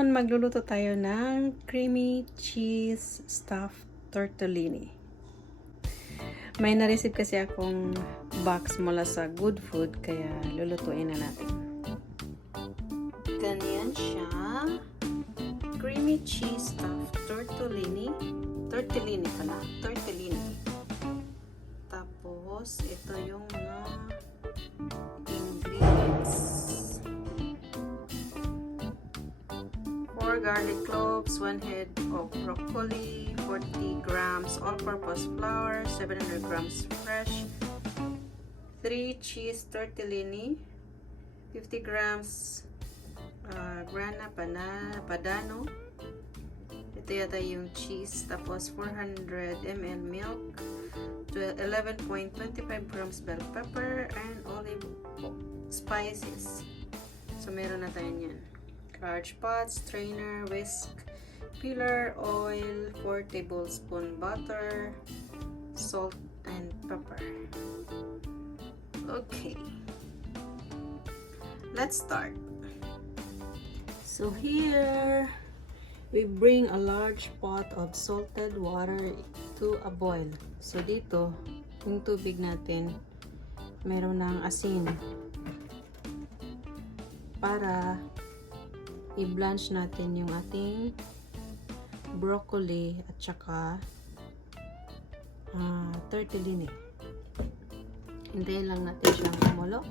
Ngayon, magluluto tayo ng creamy cheese stuffed tortellini. May na-receive kasi akong box mula sa Goodfood, kaya lulutuin na natin. Ganyan siya. Creamy cheese stuffed tortellini. Tortellini pala. Tortellini. Tapos, ito yung mga ingredients. 4 garlic cloves, 1 head of broccoli, 40 grams all-purpose flour, 700 grams fresh, 3 cheese tortellini, 50 grams grana padano. Ito yata yung cheese. Tapos 400 ml milk, 11.25 grams bell pepper, and olive spices. So meron na tayo yan. Large pot, strainer, whisk, peeler, oil, 4 tablespoon butter, salt, and pepper. Okay. Let's start. So here, we bring a large pot of salted water to a boil. So dito, yung tubig natin, meron ng asin. Para i-blanch natin yung ating broccoli at saka tortellini. Hintayin lang natin siyang kumulo.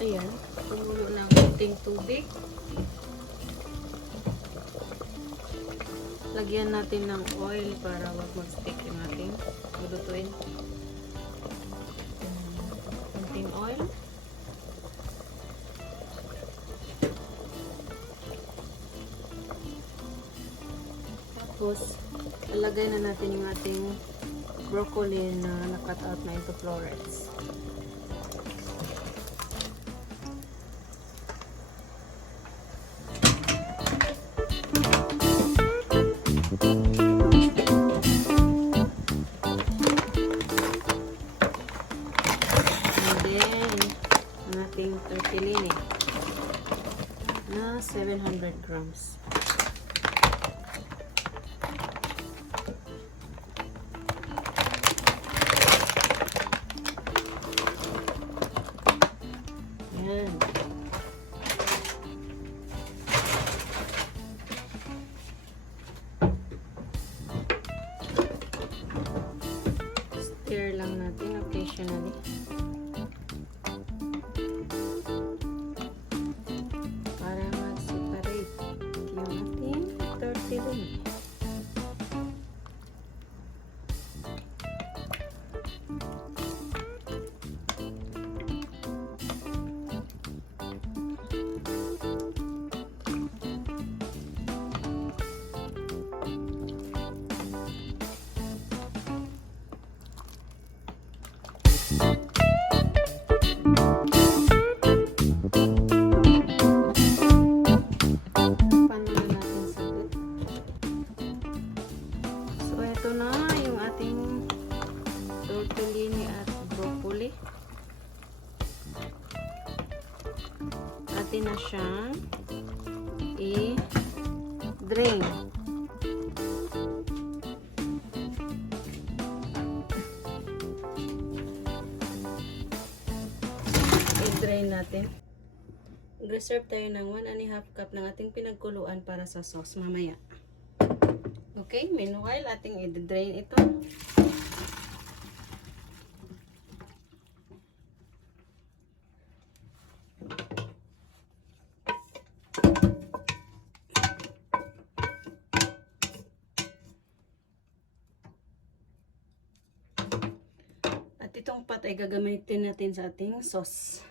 Ayan, kumulo ng ating tubig. Lagyan natin ng oil para wag mag-stick yung ating lulutuin. Konting oil. Tapos, ilagay na natin yung ating broccoli na na-cut out na into florets. Tortellini na 700 grams. Yan. Stir lang natin occasionally. Atin na siyang i-drain. I-drain natin. Reserve tayo ng 1.5 cup ng ating pinagkuluan para sa sauce mamaya. Okay, meanwhile, ating i-drain ito. Itong pot ay gagamitin natin sa ating sauce.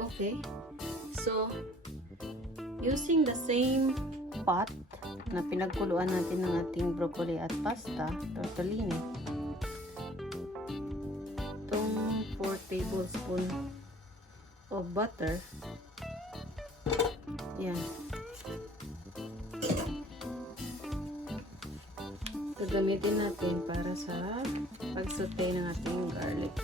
Okay. So, using the same pot na pinagkuluan natin ng ating broccoli at pasta, tortellini, itong 40 tablespoon of butter. Yan. Gagamitin natin para sa pag-saute ng ating garlic.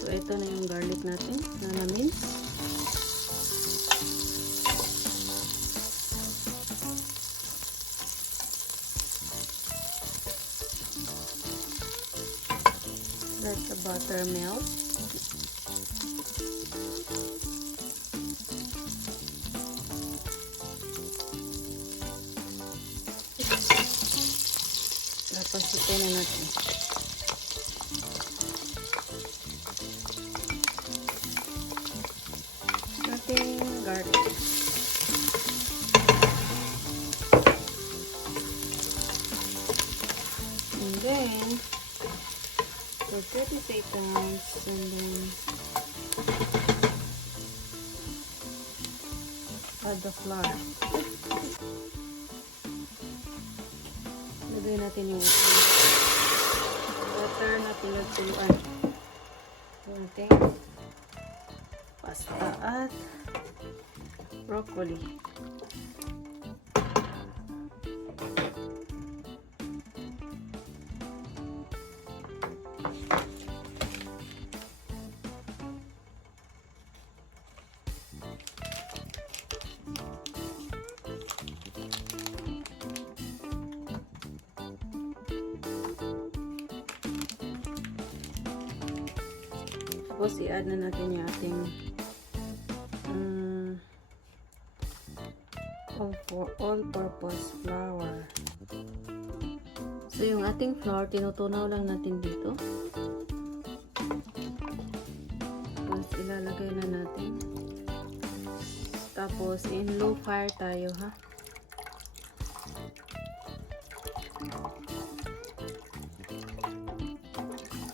So, ito na yung garlic natin na na-mince. Let the butter melt. Tapos ito na natin. Garlic. And then for 30 seconds, and then add the flour. Lagay natin yung butter na pinagtuluan. Ating pasta at broccoli. Tapos i-add na natin yung ating all-purpose flour. So yung ating flour, tinutunaw lang natin dito. Tapos ilalagay na natin. Tapos in low fire tayo, ha.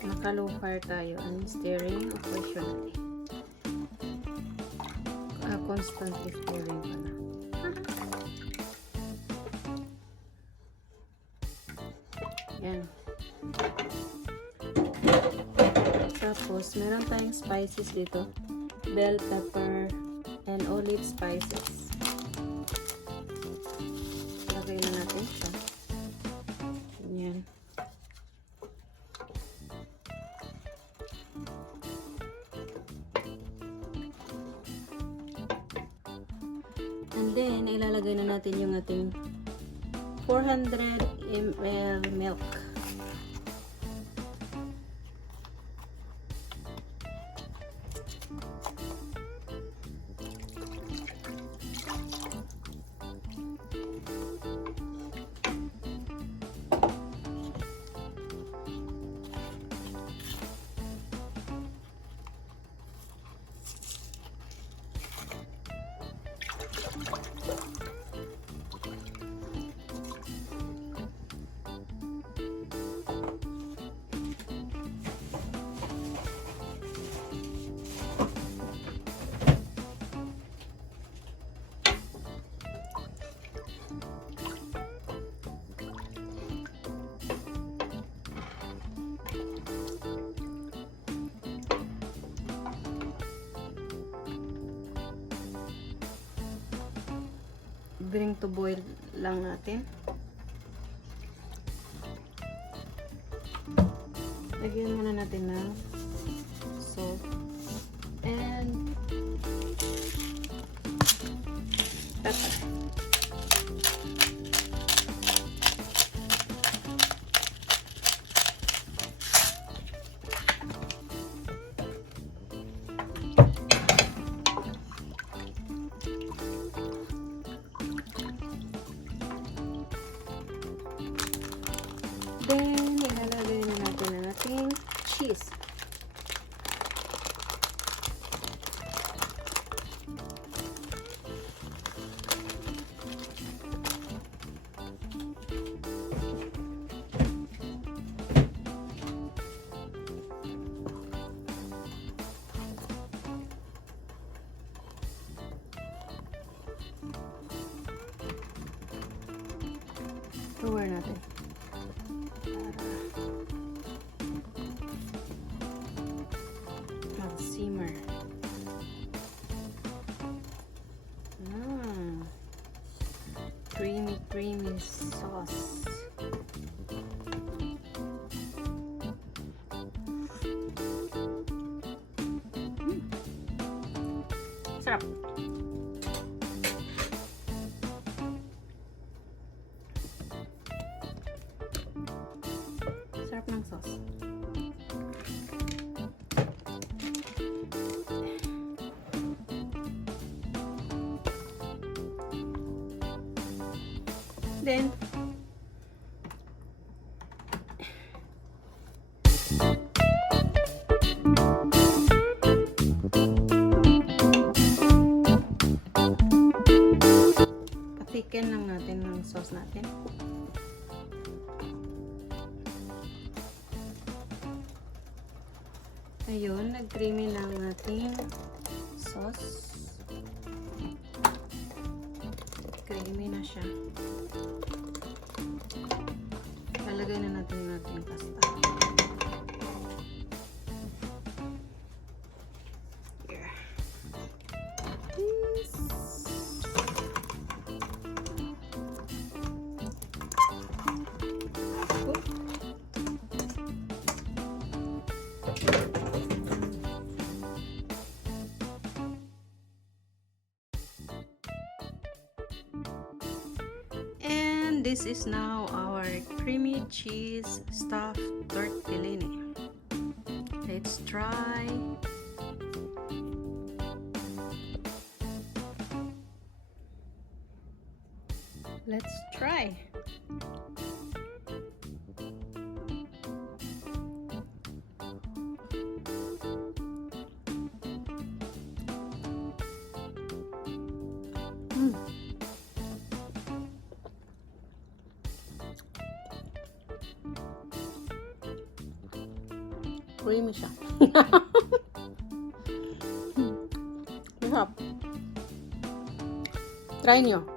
Naka-low fire tayo and stirring occasionally. Constantly stirring pala. Yan. Tapos, meron tayong spices dito. Bell pepper and olive spices. Lagay na natin siya. Yan. And then, ilalagay na natin yung ating 400 ml milk. Bring to boil lang natin. Lagyan muna natin ng salt and pepper. Then, ilalagay na natin ang ating cheese. Lower natin. Para mag-simmer. Creamy sauce. Sarap. Sarap ng sauce. Then, patikin lang natin ng sauce natin. Ayun, nag-creamy na ang ating sauce. Creamy na siya. Lalagay na natin yung pasta. Here. This. And this is now our creamy cheese stuffed tortellini. Let's try. Let's try. Creamy siya. Masarap. Try nyo.